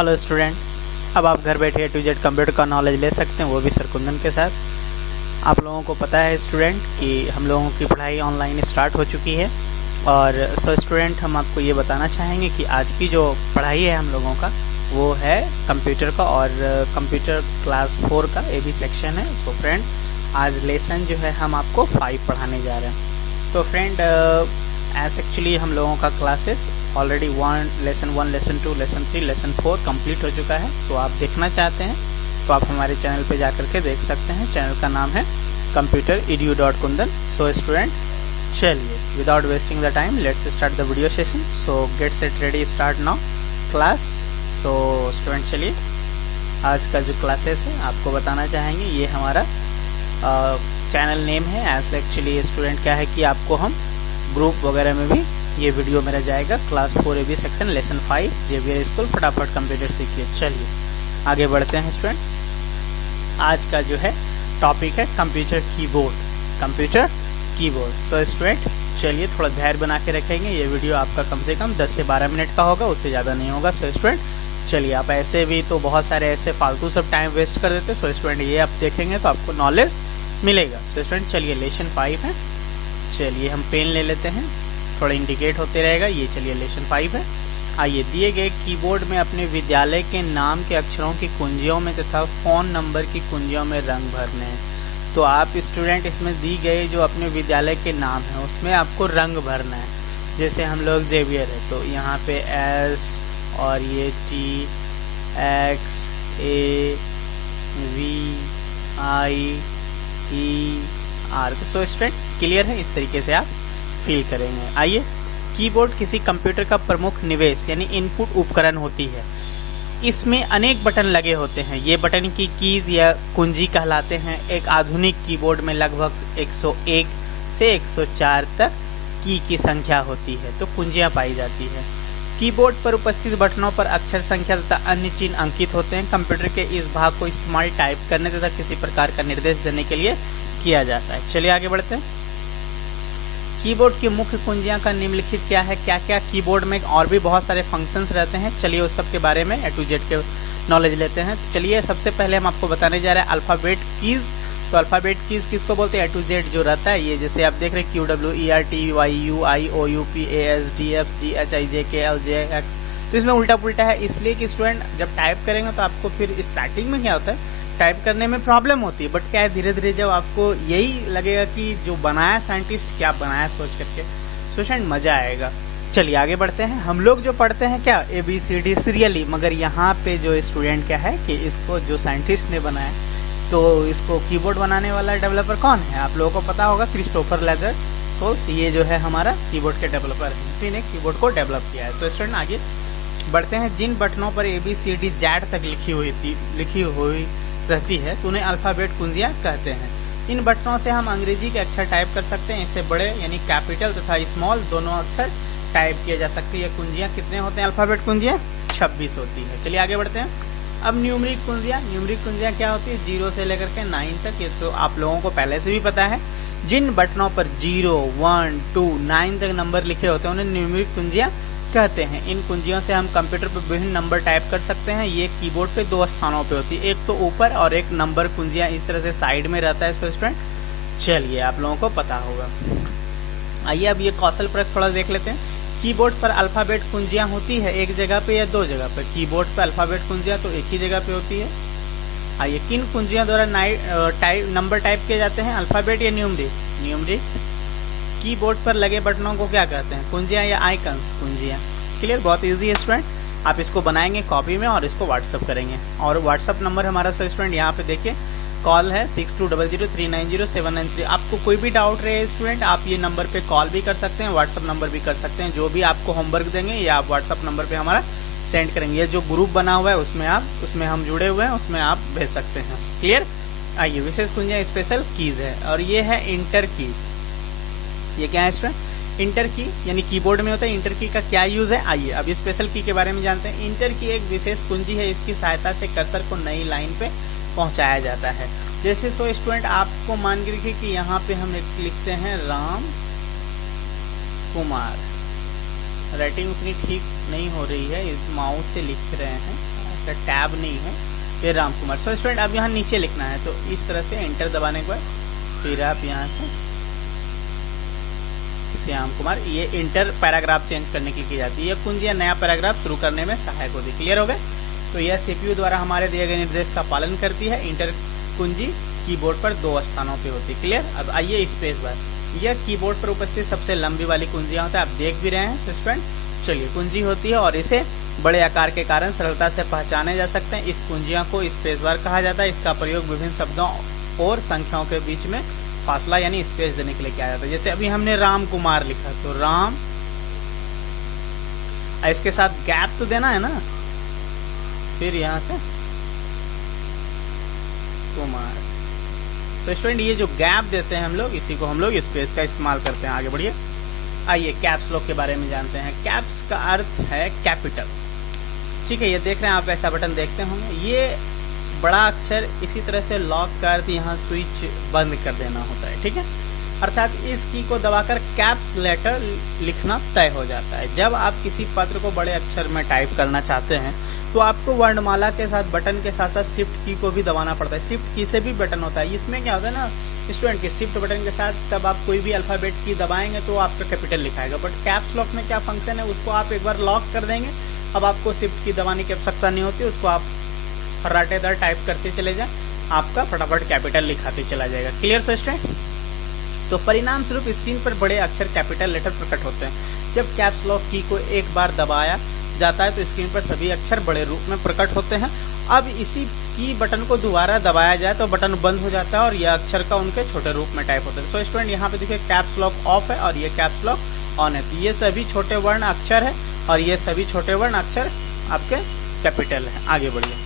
Hello student, अब आप घर बैठे A to Z कंप्यूटर का नॉलेज ले सकते हैं, वो भी सर कुंदन के साथ। आप लोगों को पता है स्टूडेंट कि हम लोगों की पढ़ाई ऑनलाइन स्टार्ट हो चुकी है। और स्टूडेंट, हम आपको ये बताना चाहेंगे कि आज की जो पढ़ाई है हम लोगों का वो है कंप्यूटर का, और कंप्यूटर क्लास 4 का AB सेक्शन है। सो फ्रेंड, आज लेसन जो है हम आपको 5 पढ़ाने जा रहे हैं। तो फ्रेंड, एक्चुअली हम लोगों का classes already lesson 1, lesson 2, lesson 3, lesson 4 complete हो चुका है। सो आप देखना चाहते हैं तो आप हमारे चैनल पे जाकर के देख सकते हैं। चैनल का नाम है computeredu.kundan। सो स्टूडेंट, चलिए without wasting the time let's start the video session. So get set ready, start now class. So student, चलिए आज का जो क्लासेस है आपको बताना चाहेंगे। ये हमारा चैनल नेम है। एज एक्चुअली स्टूडेंट क्या है कि आपको हम ग्रुप वगैरह में भी ये वीडियो मेरा जाएगा। Class 4 AB section lesson 5 Xavier school, फटाफट कंप्यूटर सीखिए। चलिए आगे बढ़ते हैं स्टूडेंट। आज का जो है टॉपिक है computer keyboard, computer keyboard. So student, चलिए थोड़ा धैर्य बना के रखेंगे। ये वीडियो आपका कम से कम 10 से 12 मिनट का होगा, उससे ज़्यादा नहीं होगा। सो स्टूडेंट, चलिए आप ऐसे भी तो बहुत सारे ऐसे फालतू सब टाइम वेस्ट कर देते। सो स्टूडेंट, ये आप देखेंगे तो आपको नॉलेज मिलेगा। सो स्टूडेंट, चलिए लेसन 5 है। चलिए हम पेन ले लेते हैं, थोड़ा इंडिकेट होते रहेगा। ये चलिए लेसन 5 है। आइए, दिए गए कीबोर्ड में अपने विद्यालय के नाम के अक्षरों की कुंजियों में तथा फोन नंबर की कुंजियों में रंग भरने हैं। तो आप स्टूडेंट, इसमें दी गई जो अपने विद्यालय के नाम है उसमें आपको रंग भरना है। जैसे हम लोग जेवियर है तो यहाँ पे S और ये T X A V I E R। तो सो स्टूडेंट, क्लियर है, इस तरीके से आप फील करेंगे। आइए, कीबोर्ड किसी कंप्यूटर का प्रमुख निवेश यानी इनपुट उपकरण होती है। इसमें अनेक बटन लगे होते हैं। ये बटन की कीज या कुंजी कहलाते हैं। एक आधुनिक कीबोर्ड में लगभग 101 से 104 तक की संख्या होती है, तो कुंजियां पाई जाती है। कीबोर्ड पर उपस्थित बटनों पर अक्षर संख्या तथा अन्य चिन्ह अंकित होते हैं। कंप्यूटर के इस भाग को इस्तेमाल टाइप करने तथा किसी प्रकार का निर्देश देने के लिए किया जाता है। चलिए आगे बढ़ते हैं। कीबोर्ड की मुख्य कुंजियां का निम्नलिखित क्या है। क्या क्या कीबोर्ड में और भी बहुत सारे फंक्शंस रहते हैं, चलिए उस सब के बारे में A to Z के नॉलेज लेते हैं। तो चलिए सबसे पहले हम आपको बताने जा रहे हैं अल्फ़ाबेट कीज। तो अल्फ़ाबेट कीज किसको बोलते हैं? A to Z जो रहता है, ये जैसे आप देख रहे हैं QW ERT YU IO UP AS DF GH IJ KL JX। तो इसमें उल्टा पुल्टा है, इसलिए कि स्टूडेंट जब टाइप करेंगे तो आपको फिर स्टार्टिंग में क्या होता है, टाइप करने में प्रॉब्लम होती है। बट क्या है, धीरे धीरे जब आपको यही लगेगा कि जो बनाया साइंटिस्ट क्या बनाया सोच करके, स्टूडेंट मजा आएगा। चलिए आगे बढ़ते हैं। हम लोग जो पढ़ते हैं क्या ABCD सीरियली, मगर यहाँ पे जो स्टूडेंट क्या है कि इसको जो साइंटिस्ट ने बनाया, तो इसको कीबोर्ड बनाने वाला डेवलपर कौन है आप लोगों को पता होगा, क्रिस्टोफर लेदर सोल्स। ये जो है हमारा कीबोर्ड के डेवलपर है, इसी ने कीबोर्ड को डेवलप किया है। सो स्टूडेंट आगे बढ़ते हैं। जिन बटनों पर ABCD Z तक लिखी हुई रहती है तो उन्हें अल्फ़ाबेट कुंजियां कहते हैं। इन बटनों से हम अंग्रेजी के अक्षर टाइप कर सकते हैं। इससे बड़े यानी कैपिटल तथा स्मॉल दोनों अक्षर टाइप किए जा सकते हैं। ये कुंजियां कितने होते हैं? अल्फ़ाबेट कुंजियां 26 होती है। चलिए आगे बढ़ते हैं। अब न्यूमरिक कुंजियां क्या होती है? 0 से लेकर के 9 तक। ये तो आप लोगों को पहले से भी पता है। जिन बटनों पर 0, 1, 2, 9 तक नंबर लिखे होते हैं उन्हें न्यूमरिक कुंजियां कहते हैं। इन कुंजियों से हम कंप्यूटर पर विभिन्न नंबर टाइप कर सकते हैं। ये कीबोर्ड पे 2 स्थानों पे होती है, एक तो ऊपर और एक नंबर कुंजियां इस तरह से साइड में रहता है। सो स्टूडेंट, चलिए आप लोगों को पता होगा। आइए अब ये कौशल प्रयोग थोड़ा देख लेते हैं। कीबोर्ड पर अल्फ़ाबेट कुंजियां होती है एक जगह पे या 2 जगह पे? कीबोर्ड पर अल्फ़ाबेट कुंजियां तो एक ही जगह पे होती है। आइए, किन कुंजियों द्वारा नंबर टाइप किए जाते हैं? अल्फ़ाबेट या न्यूमरिक। कीबोर्ड पर लगे बटनों को क्या कहते हैं? कुंजियां या आइकन्स? कुंजियां। क्लियर, बहुत इजी है स्टूडेंट। आप इसको बनाएंगे कॉपी में और इसको व्हाट्सअप करेंगे। और व्हाट्सअप नंबर हमारा स्टूडेंट यहाँ पे देखिए, कॉल है 6200390793। आपको कोई भी डाउट रहे स्टूडेंट, आप ये नंबर पे कॉल भी कर सकते हैं, व्हाट्सअप नंबर भी कर सकते हैं। जो भी आपको होमवर्क देंगे या आप व्हाट्सअप नंबर पे हमारा सेंड करेंगे। जो ग्रुप बना हुआ है उसमें हम जुड़े हुए हैं, उसमें आप भेज सकते हैं। क्लियर। आइए, विशेष कुंजियां स्पेशल कीज है और ये है इंटर की। ये क्या है स्टूडेंट? इंटर की यानी कीबोर्ड में होता है। इंटर की का क्या यूज है? आइए अब स्पेशल की के बारे में जानते हैं। इंटर की एक विशेष कुंजी है, इसकी सहायता से कर्सर को नई लाइन पे पहुंचाया जाता है। जैसे सो स्टूडेंट, आपको मान के रखिए कि यहाँ पे हम लिखते हैं राम कुमार। राइटिंग उतनी ठीक नहीं हो रही है, इस माउस से लिख रहे हैं। अच्छा टैब नहीं है, ये राम कुमार। सो स्टूडेंट अब यहाँ नीचे लिखना है, तो इस तरह से एंटर दबाने के बाद फिर आप यहाँ से श्याम कुमार, ये इंटर पैराग्राफ चेंज करने के लिए की जाती है। ये कुंजियां नया पैराग्राफ शुरू करने में सहायक होती है। क्लियर हो गए? तो यह सीपीयू द्वारा हमारे दिए गए निर्देश का पालन करती है। इंटर कुंजी कीबोर्ड पर 2 स्थानों पे होती है। क्लियर? अब आइए स्पेस बार, यह कीबोर्ड पर उपस्थित सबसे लंबी वाली कुंजियां होता है, आप देख भी रहे हैं। सो स्टूडेंट चलिए, कुंजी होती है और इसे बड़े आकार के कारण सरलता से पहचाने जा सकते हैं। इस कुंजियां को स्पेस बार कहा जाता है। इसका प्रयोग विभिन्न शब्दों और संख्याओं के बीच में फासला यानी स्पेस देने के लिए किया जाता है। जैसे अभी हमने राम कुमार लिखा, तो राम, इसके साथ गैप तो देना है ना, फिर यहां से कुमार। सो स्टूडेंट ये जो गैप देते हैं हम लोग, इसी को हम लोग स्पेस का इस्तेमाल करते हैं। आगे बढ़िए, आइए कैप्स लॉक के बारे में जानते हैं। कैप्स का अर्थ है कैपिटल। ठीक है, ये देख रहे हैं आप, ऐसा बटन देखते होंगे, ये बड़ा अक्षर। इसी तरह से लॉक का अर्थ यहाँ स्विच बंद कर देना होता है। ठीक है, अर्थात इस की को दबाकर कैप्स लेटर लिखना तय हो जाता है। जब आप किसी पत्र को बड़े अक्षर में टाइप करना चाहते हैं तो आपको वर्णमाला के साथ बटन के साथ साथ शिफ्ट की को भी दबाना पड़ता है। शिफ्ट की से भी बटन होता है। इसमें क्या होता है ना स्टूडेंट, के शिफ्ट बटन के साथ तब आप कोई भी अल्फाबेट की दबाएंगे तो आपका कैपिटल लिखाएगा, बट कैप्स लॉक में क्या फंक्शन है, उसको आप एक बार लॉक कर देंगे, अब आपको शिफ्ट की दबाने की आवश्यकता नहीं होती। उसको आप फर्राटेदार टाइप करते चले जाए, आपका फटाफट कैपिटल लिखाते चला जाएगा। Clear so student? तो परिणाम स्वरूप स्क्रीन पर बड़े अक्षर कैपिटल लेटर प्रकट होते हैं। जब कैप्स लॉक की को एक बार दबाया जाता है तो स्क्रीन पर सभी अक्षर बड़े रूप में प्रकट होते हैं। अब इसी की बटन को दोबारा दबाया जाए तो बटन बंद हो जाता है और यह अक्षर का उनके छोटे रूप में टाइप होता है। सो स्टूडेंट यहाँ पे देखिए कैप्स लॉक ऑफ है और ये कैप्स लॉक ऑन है। तो ये सभी छोटे वर्ण अक्षर है और ये सभी छोटे वर्ण अक्षर आपके कैपिटल है। आगे बढ़िए,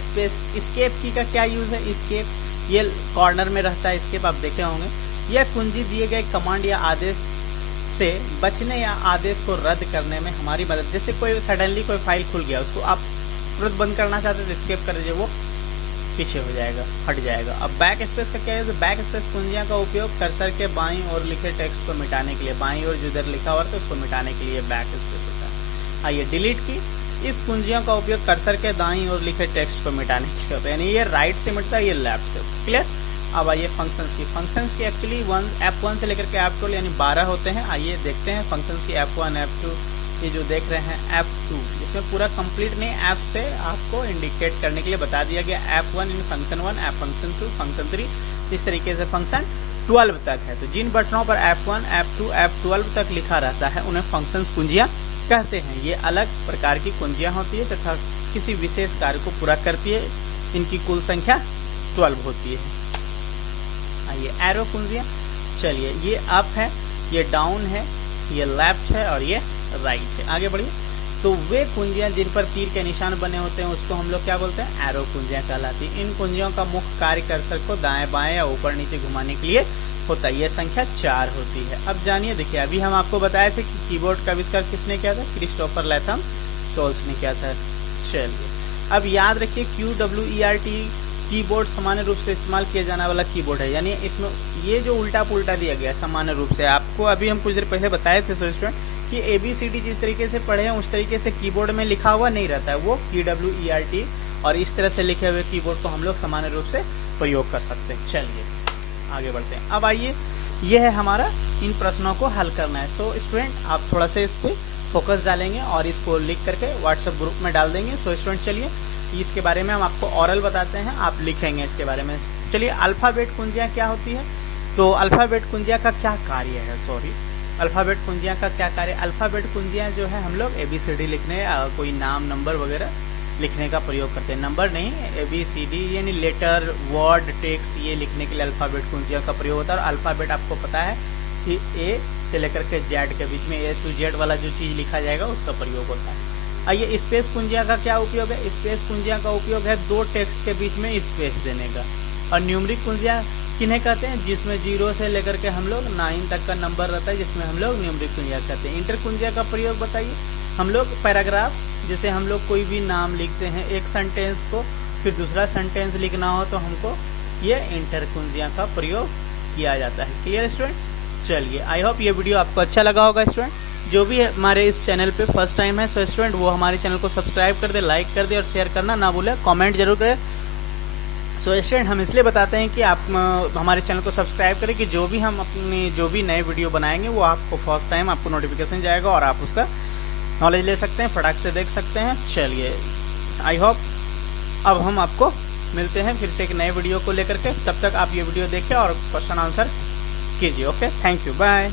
स्पेस एस्केप की का क्या यूज है? एस्केप ये कॉर्नर में रहता है। एस्केप आप देखे होंगे, यह कुंजी दिए गए कमांड या आदेश से बचने या आदेश को रद्द करने में हमारी मदद। जैसे कोई सडनली कोई फाइल खुल गया, उसको आप तुरंत बंद करना चाहते हैं तो एस्केप कर दीजिए, वो पीछे हो जाएगा, हट जाएगा। अब बैक स्पेस का क्या है? बैक स्पेस कुंजियां का उपयोग कर्सर के बाईं ओर लिखे टेक्स्ट को मिटाने के लिए, बाईं ओर जिधर लिखा हुआ है उसको मिटाने के लिए बैक स्पेस होता है। आइए डिलीट की, इस कुंजियों का उपयोग कर्सर के दाईं ओर लिखे टेक्स्ट को मिटाने के लिए होता है, यानी ये राइट से मिटता है, ये लेफ्ट से। क्लियर? अब आइए फंक्शंस की। फंक्शंस की एक्चुअली F1 से लेकर के F12 यानी 12 होते हैं। आइए देखते हैं फंक्शंस की F1 F2, ये जो देख रहे हैं F2, इसमें पूरा कंप्लीट नहीं, F से आपको इंडिकेट करने के लिए बता दिया गया। F1 इन फंक्शन 1, F फंक्शन 2, फंक्शन 3, इस तरीके से फंक्शन 12 तक है। तो जिन बटनों पर F1 F2 F12 तक लिखा रहता है उन्हें फंक्शंस कुंजियां कहते हैं। ये अलग प्रकार की कुंजियां होती है तथा किसी विशेष कार्य को पूरा करती है। इनकी कुल संख्या 12 होती है। ये एरो कुंजियां, चलिए ये अप है, ये डाउन है, ये लेफ्ट है और ये राइट है। आगे बढ़िए, तो वे कुंजियां जिन पर तीर के निशान बने होते हैं उसको हम लोग क्या बोलते हैं? एरो कुंजियां कहलाती हैं। इन कुंजियों का मुख्य कार्य कर्सर को दाएं बाएं या ऊपर नीचे घुमाने के लिए होता है। यह संख्या 4 होती है। अब जानिए, देखिए अभी हम आपको बताए थे कि कीबोर्ड का आविष्कार किसने किया था? क्रिस्टोफर लैथम सोल्स ने किया था। चलिए अब याद रखिए QWERT कीबोर्ड सामान्य रूप से इस्तेमाल किया जाने वाला कीबोर्ड है, यानी इसमें ये जो उल्टा पुल्टा दिया गया सामान्य रूप से, आपको अभी हम कुछ देर पहले बताए थे सो स्टूडेंट कि ABCD जिस तरीके से पढ़े हैं उस तरीके से कीबोर्ड में लिखा हुआ नहीं रहता है, वो QWERT और इस तरह से लिखे हुए कीबोर्ड को हम लोग सामान्य रूप से प्रयोग कर सकते हैं। चलिए आगे बढ़ते हैं। अब आइए, यह है हमारा इन प्रश्नों को हल करना है। सो स्टूडेंट आप थोड़ा सा इस पर फोकस डालेंगे और इसको लिख करके व्हाट्सएप ग्रुप में डाल देंगे। सो स्टूडेंट चलिए इसके बारे में हम आपको ऑरल बताते हैं, आप लिखेंगे इसके बारे में। चलिए अल्फ़ाबेट कुंजियां क्या होती है? तो अल्फ़ाबेट कुंजियां का क्या कार्य है? अल्फ़ाबेट कुंजियां का क्या कार्य? अल्फ़ाबेट कुंजियां जो है हम लोग ABCD लिखने, कोई नाम नंबर वगैरह लिखने का प्रयोग करते हैं। नंबर नहीं, ABCD यानी लेटर, वर्ड, टेक्स्ट, ये लिखने के लिए अल्फ़ाबेट कुंजियां का प्रयोग होता है। और अल्फ़ाबेट आपको पता है कि A से लेकर के Z के बीच में A to Z वाला जो चीज़ लिखा जाएगा उसका प्रयोग होता है। आइए स्पेस कुंजियां का क्या उपयोग है? स्पेस कुंजियां का उपयोग है 2 टेक्स्ट के बीच में स्पेस देने का। और न्यूमरिक कुंजियां किन्हें कहते हैं? जिसमें 0 से लेकर के हम लोग 9 तक का नंबर रहता है, जिसमें हम लोग न्यूमरिक कुंजियां कहते हैं। इंटर कुंजियां का प्रयोग बताइए। हम लोग पैराग्राफ, जैसे हम लोग कोई भी नाम लिखते हैं, एक सेंटेंस को फिर दूसरा सेंटेंस लिखना हो तो हमको ये इंटर कुंजियां का प्रयोग किया जाता है। Clear student? चलिए आई होप ये वीडियो आपको अच्छा लगा होगा स्टूडेंट। जो भी हमारे इस चैनल पे फर्स्ट टाइम है सो स्टूडेंट वो हमारे चैनल को सब्सक्राइब कर दे, लाइक कर दे और शेयर करना ना भूले, कमेंट जरूर करें। सो स्टूडेंट हम इसलिए बताते हैं कि आप हमारे चैनल को सब्सक्राइब करें कि जो भी हम अपने जो भी नए वीडियो बनाएंगे वो आपको फर्स्ट टाइम आपको नोटिफिकेशन जाएगा और आप उसका नॉलेज ले सकते हैं, फटाक से देख सकते हैं। चलिए आई होप अब हम आपको मिलते हैं फिर से एक नए वीडियो को लेकर के। तब तक आप ये वीडियो देखें और क्वेश्चन आंसर कीजिए। Okay, thank you, bye.